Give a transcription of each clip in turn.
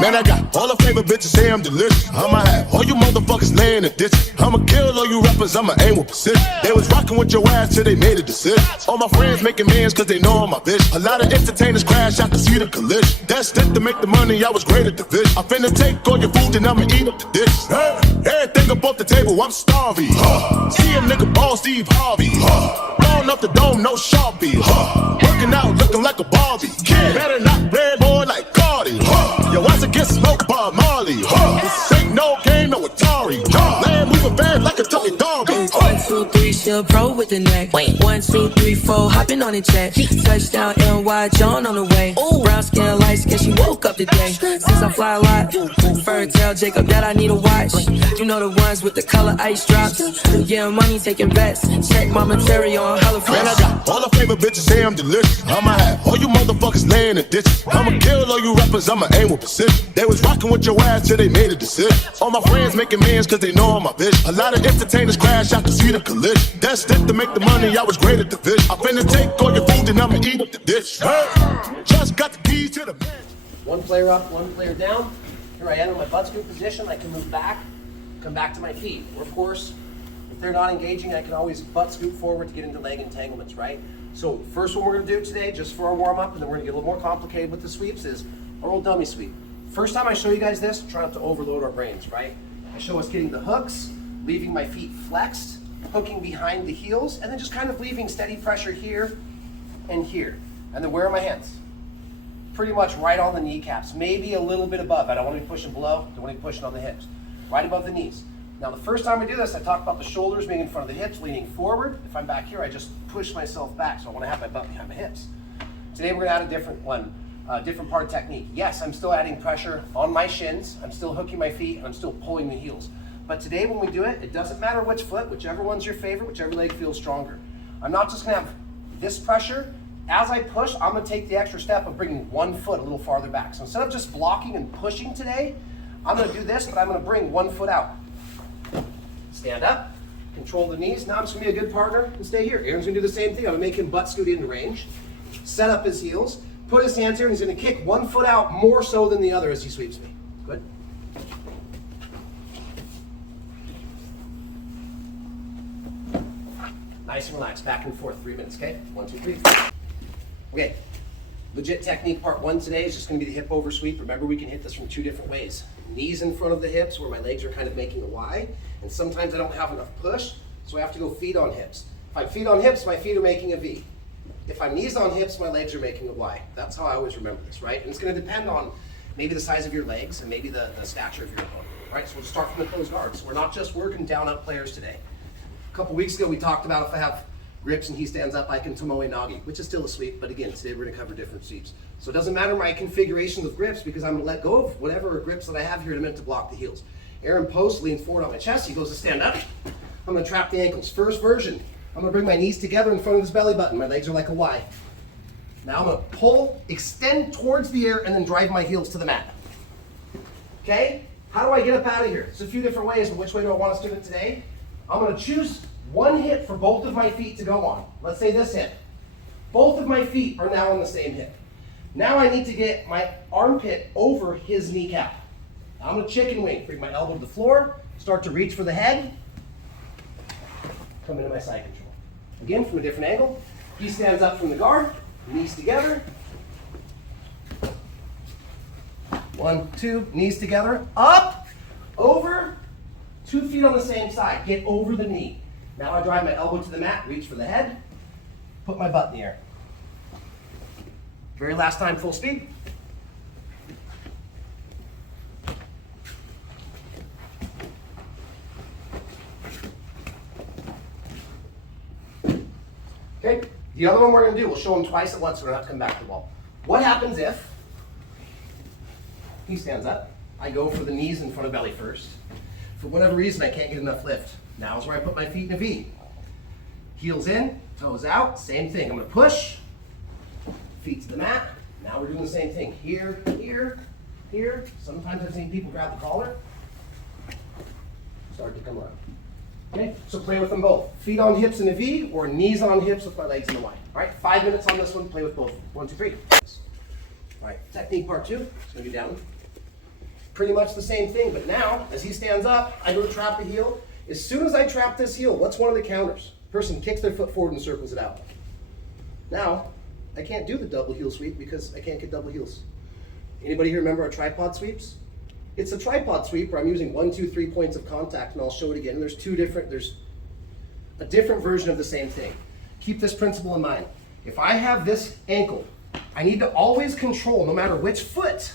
Man, I got all the favorite bitches say I'm delicious. I'ma have all you motherfuckers laying in ditches. I'ma kill all you rappers, I'ma aim with precision. They was rocking with your ass till they made a decision. All my friends making millions cause they know I'm my bitch. A lot of entertainers crash out to see the collision. That's it to make the money, I was great at the vision. I finna take all your food and I'ma eat up the dish. Everything up off the table, I'm starving. See a nigga ball Steve Harvey. Blowing up the dome, no Sharpie. Working out, looking like a Barbie. Kid, better not red boy like Cardi. Yo, once it gets smoked by Marley. This ain't no game, no Atari. Land moving fast like a Tony Darby. 1, 2, 3, still pro with the neck. 1, 2, 3, 4, hopping on the jet. Touchdown, NY, John on the way. Brown skin, light skin, she woke up today. Since I fly a lot, Bird tell Jacob that I need a watch. You know the ones with the color ice drops. Yeah, money taking bets. Check my material on hella fresh. Man, I got all the favorite bitches say I'm delicious. I'ma have all you motherfuckers laying in ditches. I'ma kill all you rappers, I'ma aim with precision. They was rocking with your ass till they made a decision. All my friends making millions cause they know I'm my bitch. A lot of entertainers crash out to see the collision. That's it to make the money, I was great at the vision. I finna take all your food and I'ma eat up the dish. Just got the keys to the man. One player up, one player down. Here I am in my butt scoop position. I can move back, come back to my feet. Or of course, if they're not engaging, I can always butt scoop forward to get into leg entanglements, right? So first one we're gonna do today, just for our warm up, and then we're gonna get a little more complicated with the sweeps, is our old dummy sweep. First time I show you guys this, try not to overload our brains, right? I show us getting the hooks, leaving my feet flexed, hooking behind the heels, and then just kind of leaving steady pressure here and here. And then where are my hands? Pretty much right on the kneecaps, maybe a little bit above. I don't want to be pushing below, don't want to be pushing on the hips. Right above the knees. Now the first time we do this, I talk about the shoulders being in front of the hips, leaning forward. If I'm back here, I just push myself back, so I want to have my butt behind my hips. Today we're going to add a different one, different part of technique. Yes, I'm still adding pressure on my shins, I'm still hooking my feet, and I'm still pulling the heels. But today when we do it, it doesn't matter which foot, whichever one's your favorite, whichever leg feels stronger. I'm not just going to have this pressure. As I push, I'm going to take the extra step of bringing one foot a little farther back. So instead of just blocking and pushing today, I'm going to do this, but I'm going to bring one foot out. Stand up, control the knees. Now I'm just going to be a good partner and stay here. Aaron's going to do the same thing. I'm going to make him butt scoot into range, set up his heels, put his hands here, and he's going to kick one foot out more so than the other as he sweeps me. Good. Nice and relaxed, back and forth, 3 minutes, okay? 1, 2, 3. Okay, legit technique part one today is just gonna be the hip over sweep. Remember, we can hit this from two different ways. Knees in front of the hips where my legs are kind of making a Y, and sometimes I don't have enough push, so I have to go feet on hips. If I'm feet on hips, my feet are making a V. If I'm knees on hips, my legs are making a Y. That's how I always remember this, right? And it's gonna depend on maybe the size of your legs and maybe the stature of your opponent, right? So we'll start from the closed guards. We're not just working down up players today. A couple weeks ago, we talked about if I have grips and he stands up, I can tomoe nagi, which is still a sweep, but again, today we're gonna cover different sweeps. So it doesn't matter my configurations of grips because I'm gonna let go of whatever grips that I have here in a minute to block the heels. Aaron posts, leans forward on my chest, he goes to stand up. I'm gonna trap the ankles. First version, I'm gonna bring my knees together in front of his belly button. My legs are like a Y. Now I'm gonna pull, extend towards the air, and then drive my heels to the mat. Okay? How do I get up out of here? There's a few different ways, but which way do I want us to do it today? I'm gonna choose one hip for both of my feet to go on. Let's say this hip. Both of my feet are now on the same hip. Now I need to get my armpit over his kneecap. Now I'm gonna chicken wing. Bring my elbow to the floor, start to reach for the head, come into my side control. Again, from a different angle. He stands up from the guard, knees together. 1, 2, knees together, up, over, 2 feet on the same side. Get over the knee. Now I drive my elbow to the mat, reach for the head, put my butt in the air. Very last time, full speed. Okay, the other one we're gonna do, we'll show him twice at once, so we don't have to come back to the wall. What happens if he stands up? I go for the knees in front of belly first. For whatever reason, I can't get enough lift. Now is where I put my feet in a V. Heels in, toes out, same thing. I'm gonna push, feet to the mat. Now we're doing the same thing. Here, here, here. Sometimes I've seen people grab the collar, start to come around. Okay, so play with them both. Feet on hips in a V or knees on hips with my legs in a Y. All right, 5 minutes on this one, play with both. 1, 2, 3. All All right, technique part 2, it's gonna be down. Pretty much the same thing, but now, as he stands up, I go to trap the heel. As soon as I trap this heel, what's one of the counters? Person kicks their foot forward and circles it out. Now, I can't do the double heel sweep because I can't get double heels. Anybody here remember our tripod sweeps? It's a tripod sweep where I'm using 1, 2, 3 points of contact, and I'll show it again. And there's a different version of the same thing. Keep this principle in mind. If I have this ankle, I need to always control, no matter which foot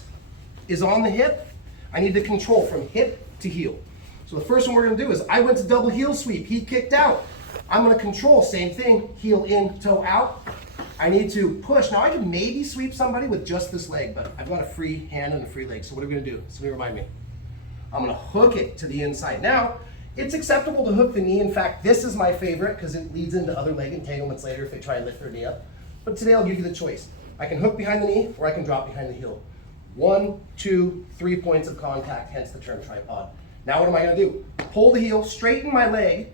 is on the hip, I need to control from hip to heel. So the first one we're gonna do is, I went to double heel sweep, he kicked out. I'm gonna control, same thing, heel in, toe out. I need to push. Now I could maybe sweep somebody with just this leg, but I've got a free hand and a free leg. So what are we gonna do? Somebody remind me. I'm gonna hook it to the inside. Now, it's acceptable to hook the knee. In fact, this is my favorite because it leads into other leg entanglements later if they try and lift their knee up. But today I'll give you the choice. I can hook behind the knee or I can drop behind the heel. 1, 2, 3 points of contact, hence the term tripod. Now what am I gonna do? Pull the heel, straighten my leg,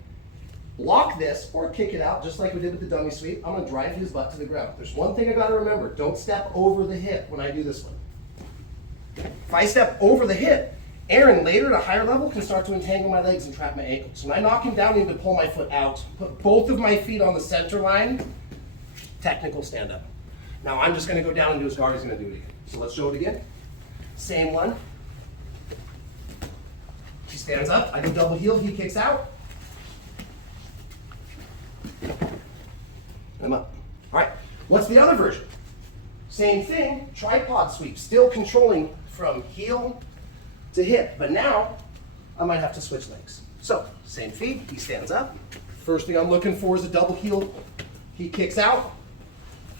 block this, or kick it out, just like we did with the dummy sweep. I'm gonna drive his butt to the ground. There's one thing I gotta remember, don't step over the hip when I do this one. If I step over the hip, Aaron later at a higher level can start to entangle my legs and trap my ankles. So when I knock him down, I need to pull my foot out, put both of my feet on the center line, technical stand up. Now I'm just gonna go down and do his guard, he's gonna do it again. So let's show it again. Same one. He stands up, I go double heel, he kicks out. I'm up. All right, what's the other version? Same thing, tripod sweep, still controlling from heel to hip, but now I might have to switch legs. So, same feet, he stands up. First thing I'm looking for is a double heel. He kicks out.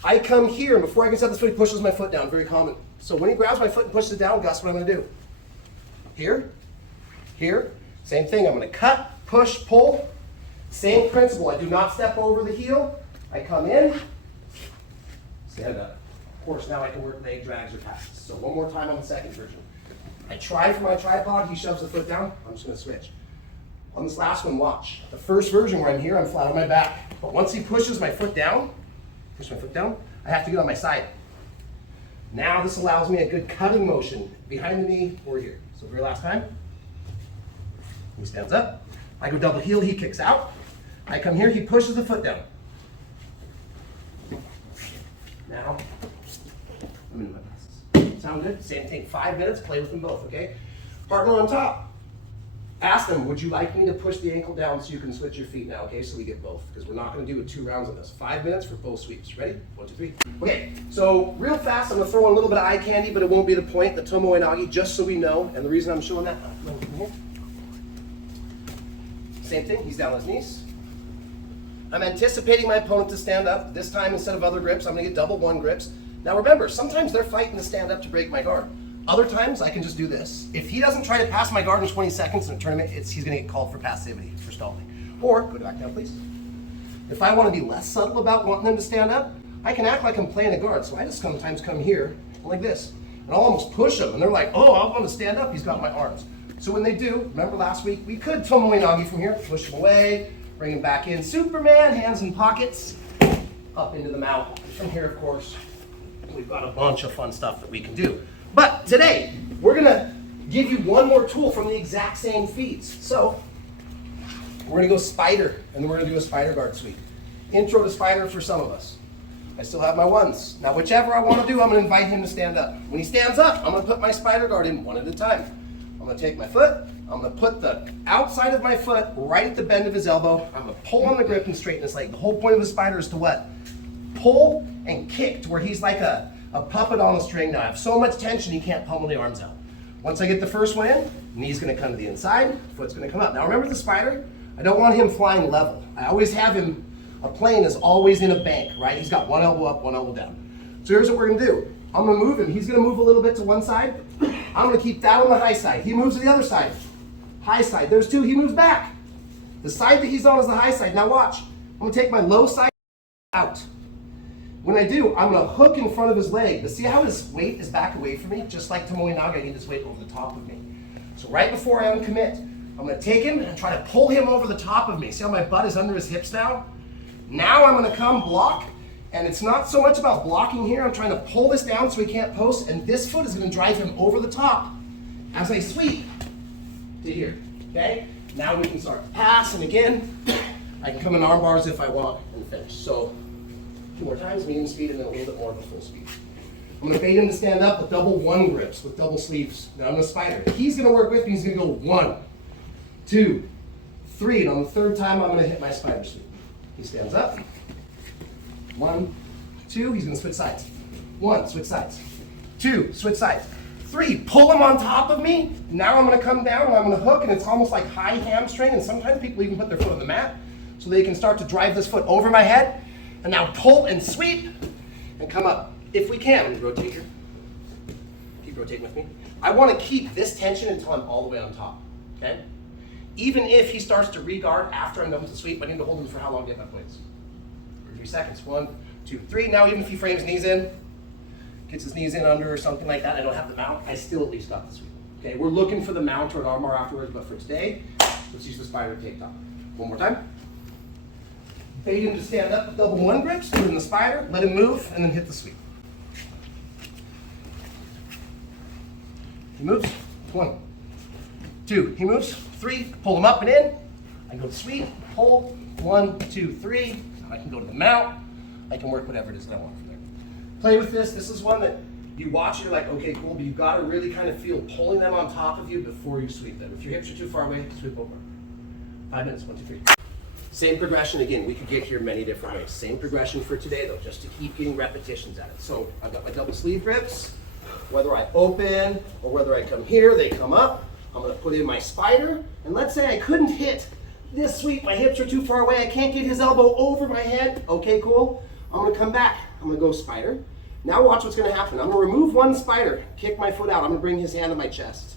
I come here, and before I can set this foot, he pushes my foot down, very common. So when he grabs my foot and pushes it down, guess what I'm gonna do? Here, here, same thing, I'm gonna cut, push, pull. Same principle, I do not step over the heel. I come in, stand up. Of course, now I can work leg drags or passes. So one more time on the second version. I try for my tripod, he shoves the foot down, I'm just gonna switch. On this last one, watch. The first version where I'm here, I'm flat on my back. But once he pushes my foot down, I have to get on my side. Now this allows me a good cutting motion behind the knee or here. So very last time, he stands up, I go double heel, he kicks out. I come here, he pushes the foot down. Now, I'm in my glasses. Sound good? Same thing, 5 minutes, play with them both, okay? Partner on top. Ask them, would you like me to push the ankle down so you can switch your feet now, okay? So we get both, because we're not gonna do 2 rounds of this. 5 minutes for both sweeps. Ready? 1, 2, 3. Okay, so real fast, I'm gonna throw in a little bit of eye candy, but it won't be the point, the Tomo Inagi, just so we know, and the reason I'm showing that, same thing, he's down on his knees. I'm anticipating my opponent to stand up. This time, instead of other grips, I'm gonna get double 1 grips. Now remember, sometimes they're fighting to stand up to break my guard. Other times, I can just do this. If he doesn't try to pass my guard in 20 seconds in a tournament, he's gonna get called for passivity, for stalling. Or, go back down, please. If I wanna be less subtle about wanting them to stand up, I can act like I'm playing a guard. So I just sometimes come here, like this, and I'll almost push them, and they're like, oh, I want to stand up, he's got my arms. So when they do, remember last week, we could Tomo Inagi from here, push him away, bring him back in. Superman, hands in pockets, up into the mouth. From here, of course, we've got a bunch of fun stuff that we can do. But today, we're gonna give you one more tool from the exact same feeds. So, we're gonna go spider, and then we're gonna do a spider guard sweep. Intro to spider for some of us. I still have my ones. Now, whichever I wanna do, I'm gonna invite him to stand up. When he stands up, I'm gonna put my spider guard in one at a time. I'm gonna take my foot, I'm gonna put the outside of my foot right at the bend of his elbow. I'm gonna pull on the grip and straighten his leg. The whole point of the spider is to what? Pull and kick to where he's like a puppet on a string now. I have so much tension he can't pummel the arms out. Once I get the first one in, knee's gonna come to the inside, foot's gonna come up. Now remember the spider? I don't want him flying level. I always have him, a plane is always in a bank, right? He's got one elbow up, one elbow down. So here's what we're gonna do. I'm gonna move him. He's gonna move a little bit to one side. I'm gonna keep that on the high side. He moves to the other side. High side, there's 2, he moves back. The side that he's on is the high side. Now watch, I'm gonna take my low side out. When I do, I'm gonna hook in front of his leg. But see how his weight is back away from me? Just like Tomo Inagi, I need his weight over the top of me. So right before I uncommit, I'm gonna take him and try to pull him over the top of me. See how my butt is under his hips now? Now I'm gonna come block And it's not so much about blocking here. I'm trying to pull this down so he can't post, and this foot is going to drive him over the top as I sweep to here, okay? Now we can start to pass, and again, I can come in arm bars if I want and finish. So 2 more times, medium speed, and then a little bit more of a full speed. I'm going to bait him to stand up with double 1 grips, with double sleeves. Now I'm going to spider. He's going to work with me. He's going to go 1, 2, 3, and on the 3rd time, I'm going to hit my spider sweep. He stands up. 1, 2, he's going to switch sides. 1, switch sides. 2, switch sides. 3, pull him on top of me. Now I'm going to come down and I'm going to hook, and it's almost like high hamstring, and sometimes people even put their foot on the mat so they can start to drive this foot over my head. And now pull and sweep and come up. If we can, rotate here. Keep rotating with me. I want to keep this tension until I'm all the way on top, okay? Even if he starts to re-guard after I'm done with the sweep, I need to hold him for how long to get my plates? 3 seconds. 1, 2, 3. Now even if he frames knees in, gets his knees in under or something like that, I don't have the mount, I still at least got the sweep. Okay, we're looking for the mount or an arm bar afterwards, but for today, let's use the spider take top. 1 more time. Bait him to stand up with double 1 grips, put in the spider, let him move, and then hit the sweep. He moves. 1, 2. He moves. 3. Pull him up and in. I go to sweep, pull. 1, 2, 3. I can go to the mount. I can work whatever it is that I want from there. Play with this. This is one that you watch, you're like, okay, cool, but you've got to really kind of feel pulling them on top of you before you sweep them. If your hips are too far away, sweep over. 5 minutes. 1, 2, 3. Same progression again. We could get here many different ways. Same progression for today though, just to keep getting repetitions at it. So I've got my double sleeve grips. Whether I open or whether I come here, they come up. I'm going to put in my spider, and let's say I couldn't hit this sweep. My hips are too far away. I can't get his elbow over my head. Okay, cool. I'm going to come back. I'm going to go spider. Now watch what's going to happen. I'm going to remove 1 spider, kick my foot out. I'm going to bring his hand to my chest.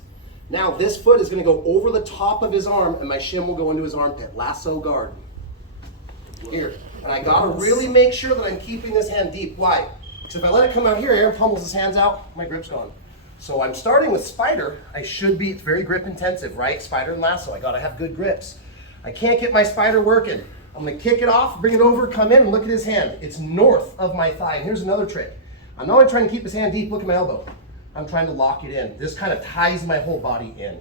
Now this foot is going to go over the top of his arm, and my shin will go into his armpit. Lasso guard. Here. And I got to really make sure that I'm keeping this hand deep. Why? Because if I let it come out here, Aaron pummels his hands out, my grip's gone. So I'm starting with spider. I should be, it's very grip intensive, right? Spider and lasso. I got to have good grips. I can't get my spider working. I'm going to kick it off, bring it over, come in, and look at his hand. It's north of my thigh. And here's another trick. I'm not only trying to keep his hand deep, look at my elbow. I'm trying to lock it in. This kind of ties my whole body in.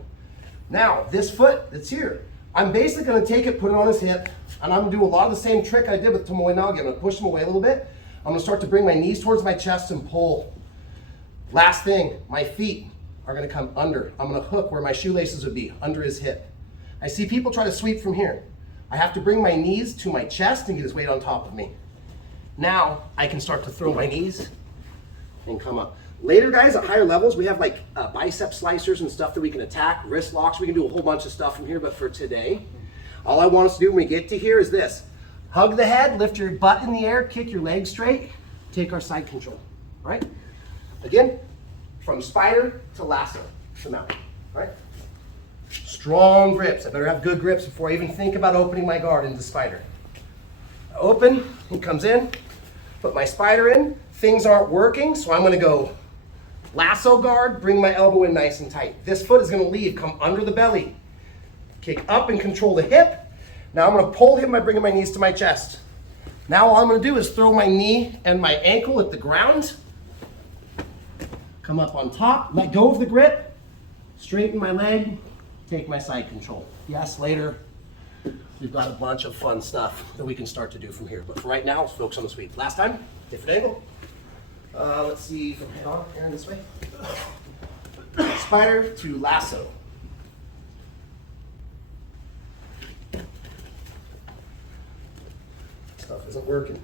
Now, this foot that's here, I'm basically going to take it, put it on his hip, and I'm going to do a lot of the same trick I did with Tomoe Nagi. I'm going to push him away a little bit. I'm going to start to bring my knees towards my chest and pull. Last thing, my feet are going to come under. I'm going to hook where my shoelaces would be, under his hip. I see people try to sweep from here. I have to bring my knees to my chest and get his weight on top of me. Now I can start to throw my knees and come up. Later, guys, at higher levels, we have like bicep slicers and stuff that we can attack, wrist locks. We can do a whole bunch of stuff from here, but for today, all I want us to do when we get to here is this. Hug the head, lift your butt in the air, kick your legs straight, take our side control, right? Again, from spider to lasso, to mount, right? Strong grips. I better have good grips before I even think about opening my guard into spider. I open, he comes in, put my spider in, things aren't working, so I'm gonna go lasso guard, bring my elbow in nice and tight. This foot is gonna leave, come under the belly, kick up and control the hip. Now I'm gonna pull him by bringing my knees to my chest. Now all I'm gonna do is throw my knee and my ankle at the ground, come up on top, let go of the grip, straighten my leg, take my side control. Yes, later, we've got a bunch of fun stuff that we can start to do from here. But for right now, let's focus on the sweep. Last time, different angle. Let's see from head on, Aaron, this way. Spider to lasso. Stuff isn't working.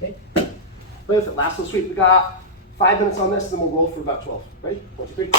Okay. Play with it. Lasso sweep. We got 5 minutes on this, and then we'll roll for about 12. Ready? 1, 2, 3.